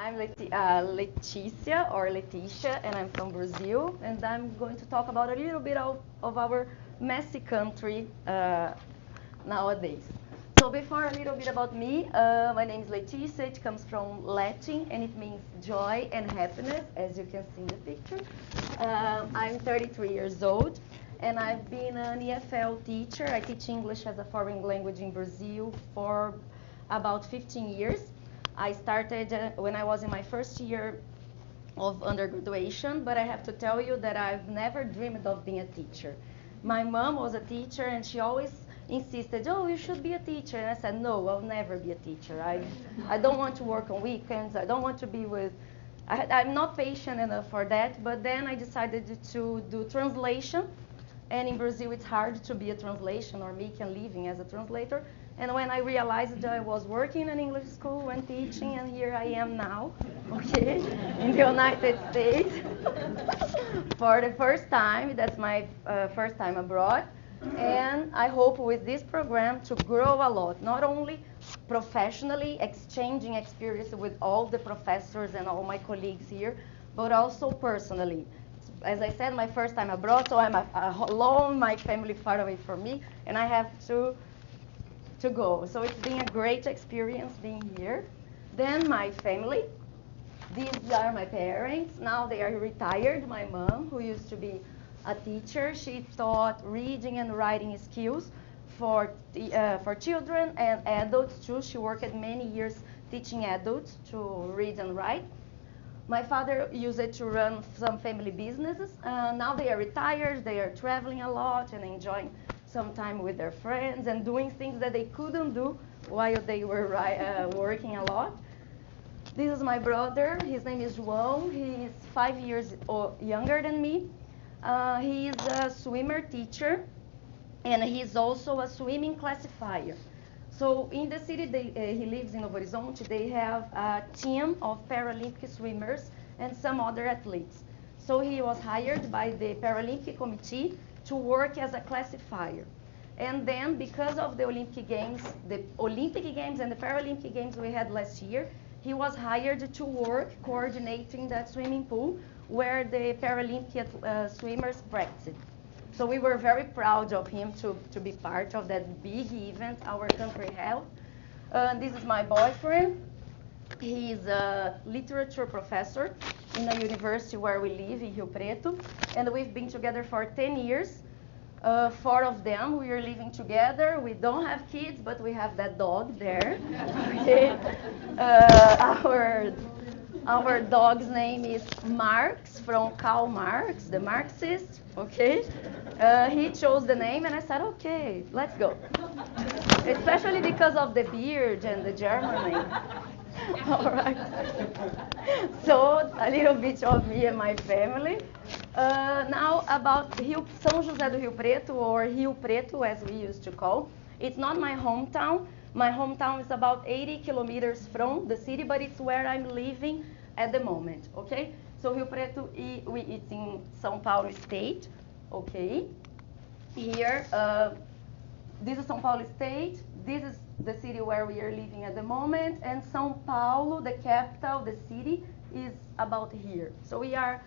I'm Leticia or Leticia, and I'm from Brazil, and I'm going to talk about a little bit of our messy country nowadays. So before a little bit about me, my name is Leticia. It comes from Latin, and it means joy and happiness, as you can see in the picture. I'm 33 years old, and I've been an EFL teacher. I teach English as a foreign language in Brazil for about 15 years. I started when I was in my first year of undergraduation, but I have to tell you that I've never dreamed of being a teacher. My mom was a teacher, and she always insisted, oh, you should be a teacher. And I said, no, I'll never be a teacher. I don't want to work on weekends. I don't want to be with, I'm not patient enough for that. But then I decided to do translation. And in Brazil, it's hard to be a translation or make a living as a translator. And when I realized that I was working in an English school and teaching, and here I am now, okay, in the United States for the first time. That's my first time abroad. And I hope with this program to grow a lot, not only professionally, exchanging experience with all the professors and all my colleagues here, but also personally. As I said, my first time abroad, so I'm alone, my family far away from me, and I have to go. So it's been a great experience being here. Then my family. These are my parents. Now they are retired. My mom, who used to be a teacher, she taught reading and writing skills for children and adults too. She worked many years teaching adults to read and write. My father used it to run some family businesses. Now they are retired. They are traveling a lot and enjoying some time with their friends and doing things that they couldn't do while they were working a lot. This is my brother. His name is João. He is 5 years younger than me. He is a swimmer teacher, and he's also a swimming classifier. So in the city he lives in Novo Horizonte, they have a team of Paralympic swimmers and some other athletes. So he was hired by the Paralympic Committee to work as a classifier. And then because of the Olympic Games and the Paralympic Games we had last year, he was hired to work coordinating that swimming pool where the Paralympic swimmers practice. So we were very proud of him to be part of that big event our country held. This is my boyfriend. He is a literature professor in a university where we live in Rio Preto, and we've been together for 10 years. 4 of them we are living together. We don't have kids, but we have that dog there. Okay. Our dog's name is Marx, from Karl Marx, the Marxist. Okay. He chose the name, and I said, okay, let's go. Especially because of the beard and the German name. All right. So a little bit of me and my family. Now about São José do Rio Preto, or Rio Preto as we used to call. It's not my hometown. My hometown is about 80 kilometers from the city, but it's where I'm living at the moment, okay? So Rio Preto, it's in São Paulo state, okay? Here, this is São Paulo state. This is the city where we are living at the moment, and São Paulo, the capital, the city, is about here. So we are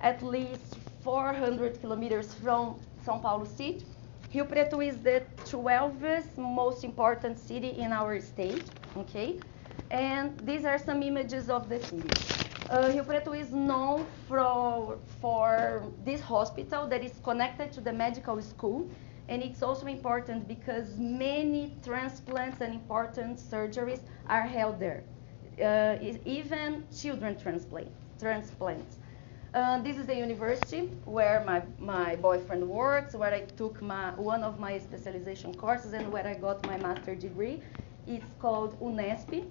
at least 400 kilometers from São Paulo city. Rio Preto is the 12th most important city in our state, okay? And these are some images of the city. Rio Preto is known for this hospital that is connected to the medical school, and it's also important because many transplants and important surgeries are held there, even children transplants. This is the university where my boyfriend works, where I took one of my specialization courses and where I got my master's degree. It's called UNESP.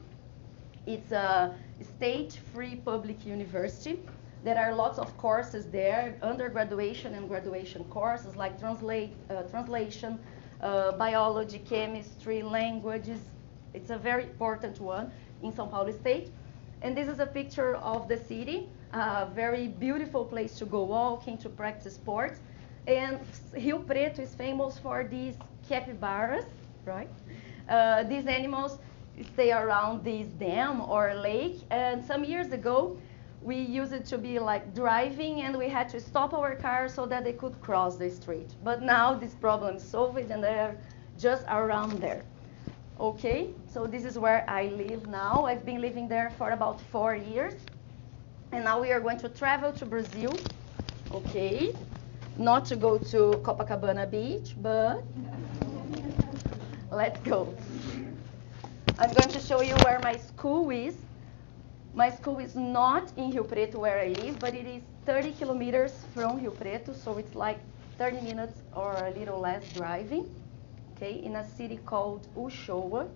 It's a state-free public university. There are lots of courses there, undergraduation and graduation courses like translation, biology, chemistry, languages. It's a very important one in São Paulo state. And this is a picture of the city, a very beautiful place to go walking, to practice sports. And Rio Preto is famous for these capybaras, right? These animals stay around this dam or lake. And some years ago, we used it to be like driving, and we had to stop our car so that they could cross the street. But now this problem is solved, and they're just around there. Okay, so this is where I live now. I've been living there for about 4 years. And now we are going to travel to Brazil. Okay, not to go to Copacabana Beach, but let's go. I'm going to show you where my school is. My school is not in Rio Preto where I live, but it is 30 kilometers from Rio Preto, so it's like 30 minutes or a little less driving, okay, in a city called Uchoa,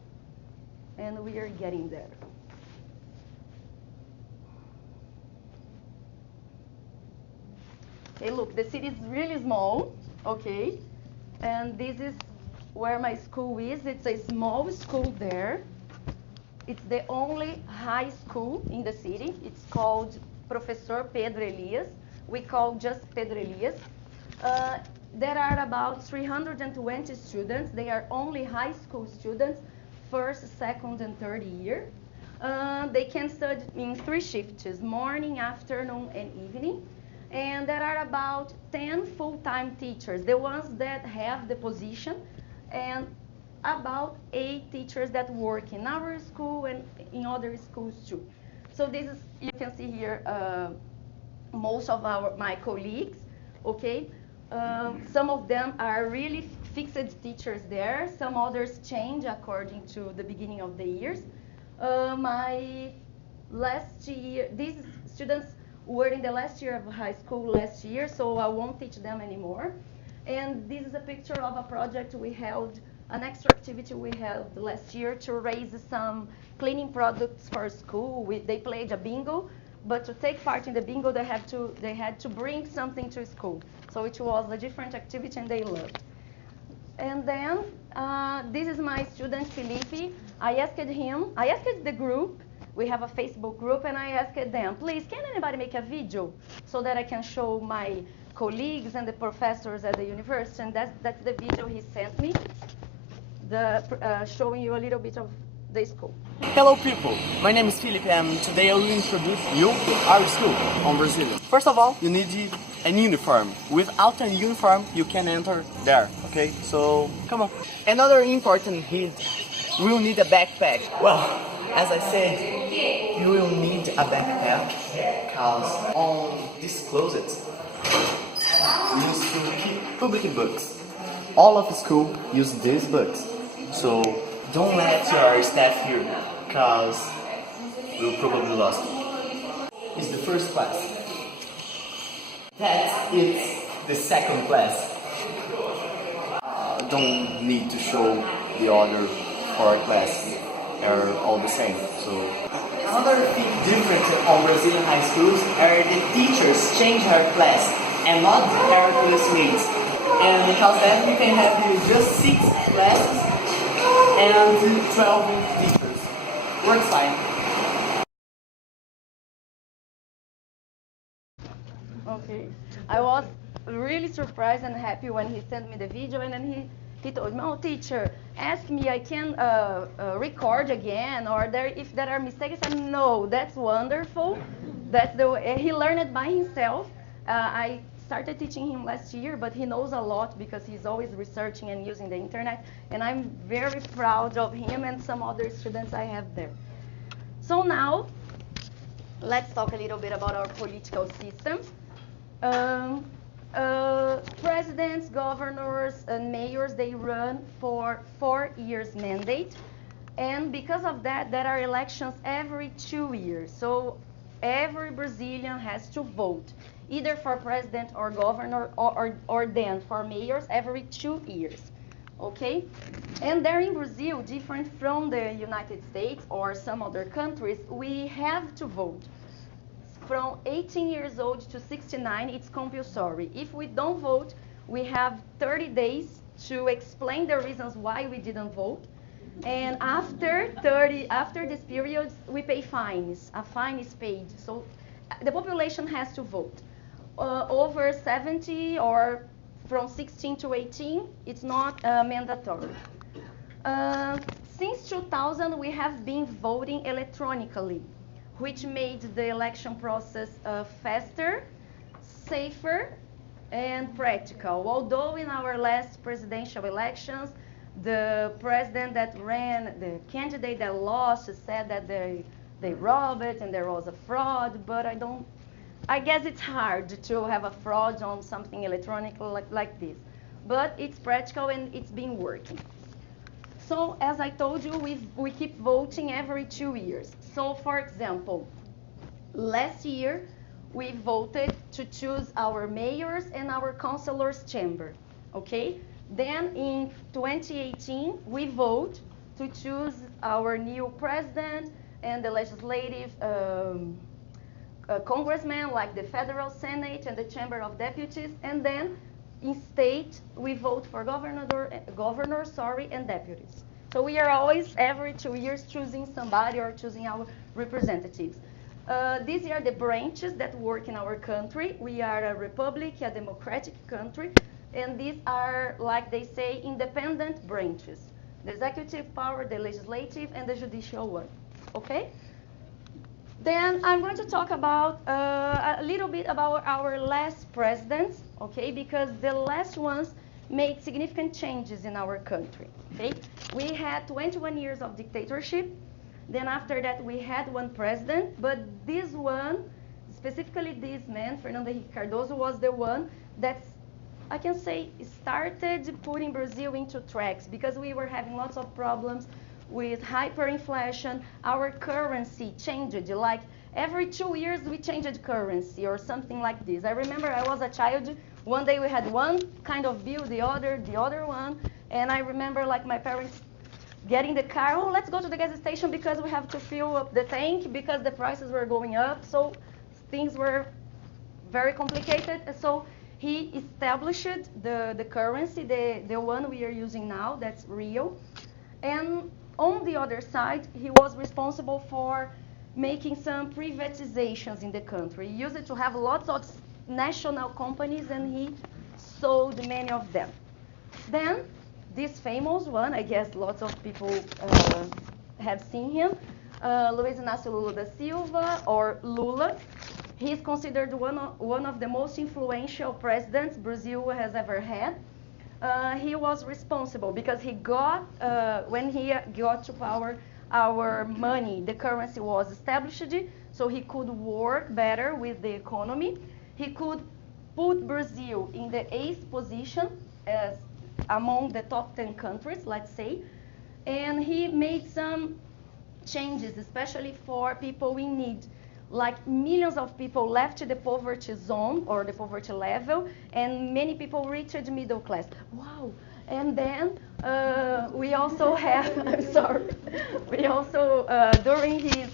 and we are getting there. Okay, look, the city is really small, okay, and this is where my school is. It's a small school there. It's the only high school in the city. It's called Professor Pedro Elias. We call just Pedro Elias. There are about 320 students. They are only high school students, first, second, and third year. They can study in 3 shifts, morning, afternoon, and evening. And there are about 10 full-time teachers, the ones that have the position, and about 8 teachers that work in our school and in other schools too. So this is, you can see here, most of my colleagues, okay? Some of them are really fixed teachers there. Some others change according to the beginning of the years. My last year, these students were in the last year of high school last year, so I won't teach them anymore. And this is a picture of a project we held, an extra activity we held last year to raise some cleaning products for school. They played a bingo, but to take part in the bingo, they had to bring something to school. So it was a different activity, and they loved. And then this is my student Felipe. I asked the group, we have a Facebook group, and I asked them, please, can anybody make a video so that I can show my colleagues and the professors at the university? And that's the video he sent me, showing you a little bit of the school. Hello people, my name is Felipe, and today I will introduce you to our school on Brazilian. First of all, you need an uniform. Without a uniform, you can enter there, okay? So, come on. Another important hint, we will need a backpack. Well, as I said, you will need a backpack because on this closet, we used to keep public books. All of the school use these books. So, don't let your staff here, because we'll probably lost you. It's the first class. That is the second class. Don't need to show the other 4 classes. They're all the same. So another big difference on Brazilian high schools are the teachers change her class and not their classmates. And because that you can have just 6 classes and 12 teachers. Works fine. Okay. I was really surprised and happy when he sent me the video, and then he told me, oh, teacher, ask me, I can record again, or if there are mistakes. I said, no, that's wonderful. That's the way. He learned it by himself. I started teaching him last year, but he knows a lot because he's always researching and using the internet, and I'm very proud of him and some other students I have there. So now, let's talk a little bit about our political system. Presidents, governors, and mayors, they run for 4 years mandate, and because of that, there are elections every 2 years. So every Brazilian has to vote, either for president or governor, or then for mayors every 2 years, okay? And there in Brazil, different from the United States or some other countries, we have to vote. From 18 years old to 69, it's compulsory. If we don't vote, we have 30 days to explain the reasons why we didn't vote. And after this period, we pay fines. A fine is paid. So the population has to vote. Over 70 or from 16 to 18, it's not mandatory. Since 2000, we have been voting electronically, which made the election process faster, safer, and practical. Although in our last presidential elections, the president that ran, the candidate that lost, said that they robbed it and there was a fraud, but I guess it's hard to have a fraud on something electronic like this. But it's practical and it's been working. So as I told you, we keep voting every 2 years. So for example, last year we voted to choose our mayors and our councilors chamber, okay? Then in 2018, we vote to choose our new president and the legislative congressman, like the federal senate and the chamber of deputies, and then in state we vote for governor, and deputies. So we are always every 2 years choosing somebody or choosing our representatives. These are the branches that work in our country. We are a republic, a democratic country, and these are, like they say, independent branches: the executive power, the legislative, and the judicial one. Okay? Then I'm going to talk about a little bit about our last presidents, okay? Because the last ones made significant changes in our country, okay? We had 21 years of dictatorship. Then after that, we had one president, but this one, specifically this man, Fernando Henrique Cardoso, was the one that, I can say, started putting Brazil into tracks, because we were having lots of problems with hyperinflation. Our currency changed, like every 2 years we changed currency or something like this. I remember I was a child, one day we had one kind of bill, the other one, and I remember like my parents getting the car, oh, let's go to the gas station because we have to fill up the tank because the prices were going up. So things were very complicated. So he established the currency, the one we are using now, that's real. And on the other side, he was responsible for making some privatizations in the country. He used to have lots of national companies, and he sold many of them. Then, this famous one, I guess lots of people have seen him, Luiz Inácio Lula da Silva, or Lula. He is considered one of the most influential presidents Brazil has ever had. He was responsible because he got, when he got to power, our money, the currency was established, so he could work better with the economy. He could put Brazil in the 8th position as among the top 10 countries, let's say. And he made some changes, especially for people in need. Like millions of people left the poverty zone or the poverty level, and many people reached middle class. Wow. And then we also have, I'm sorry, we also, during his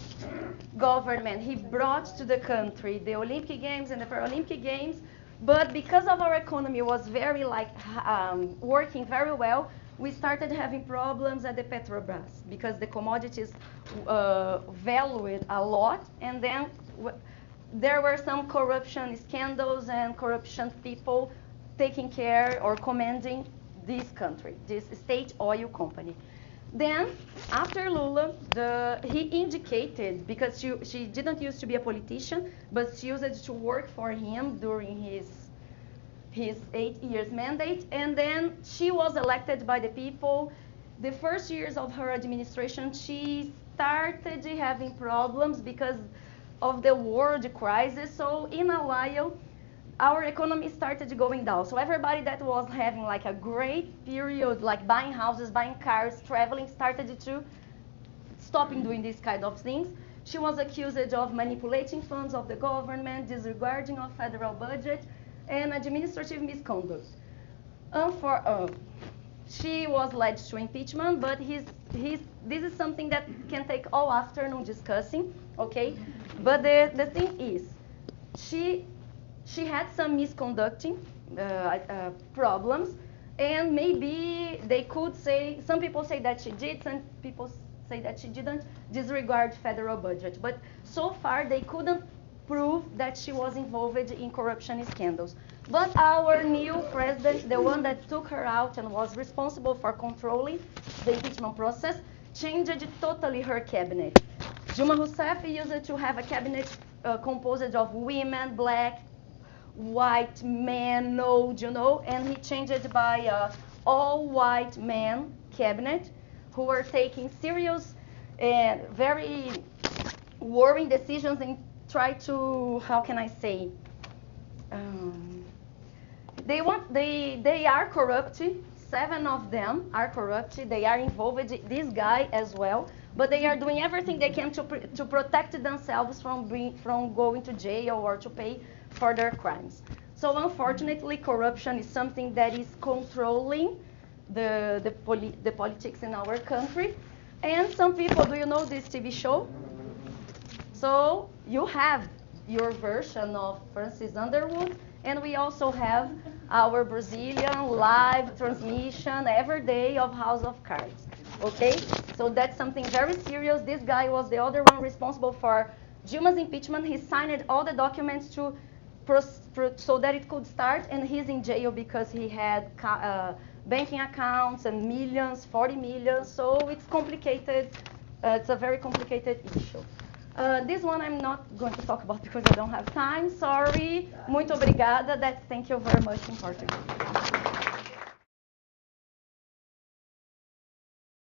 government, he brought to the country the Olympic Games and the Paralympic Games, but because of our economy was very working very well, we started having problems at the Petrobras because the commodities valued a lot, and then there were some corruption scandals and corruption people taking care or commanding this country, this state oil company. Then, after Lula, he indicated, because she didn't used to be a politician, but she used to work for him during his 8 years mandate, and then she was elected by the people. The first years of her administration, she started having problems because of the world crisis. So in a while, our economy started going down. So everybody that was having like a great period, like buying houses, buying cars, traveling, started to stopping doing these kind of things. She was accused of manipulating funds of the government, disregarding of federal budget, and administrative misconduct. She was led to impeachment, but this is something that can take all afternoon discussing, okay? But the thing is, she had some misconducting problems, and maybe they could say, some people say that she did, some people say that she didn't disregard federal budget. But so far, they couldn't prove that she was involved in corruption scandals. But our new president, the one that took her out and was responsible for controlling the impeachment process, changed totally her cabinet. Dilma Rousseff used to have a cabinet composed of women, black, white men, old, and he changed it by all white men cabinet who were taking serious and very worrying decisions and try to, how can I say, they are corrupt. 7 of them are corrupt. They are involved. This guy as well. But they are doing everything they can to protect themselves from going to jail or to pay for their crimes. So unfortunately, corruption is something that is controlling the politics in our country. And some people, do you know this TV show? So you have your version of Francis Underwood, and we also have our Brazilian live transmission every day of House of Cards. Okay? So that's something very serious. This guy was the other one responsible for Dilma's impeachment. He signed all the documents so that it could start, and he's in jail because he had banking accounts and millions, 40 million. So it's complicated. It's a very complicated issue. This one I'm not going to talk about because I don't have time. Sorry. Muito obrigada. Thank you very much in Portuguese.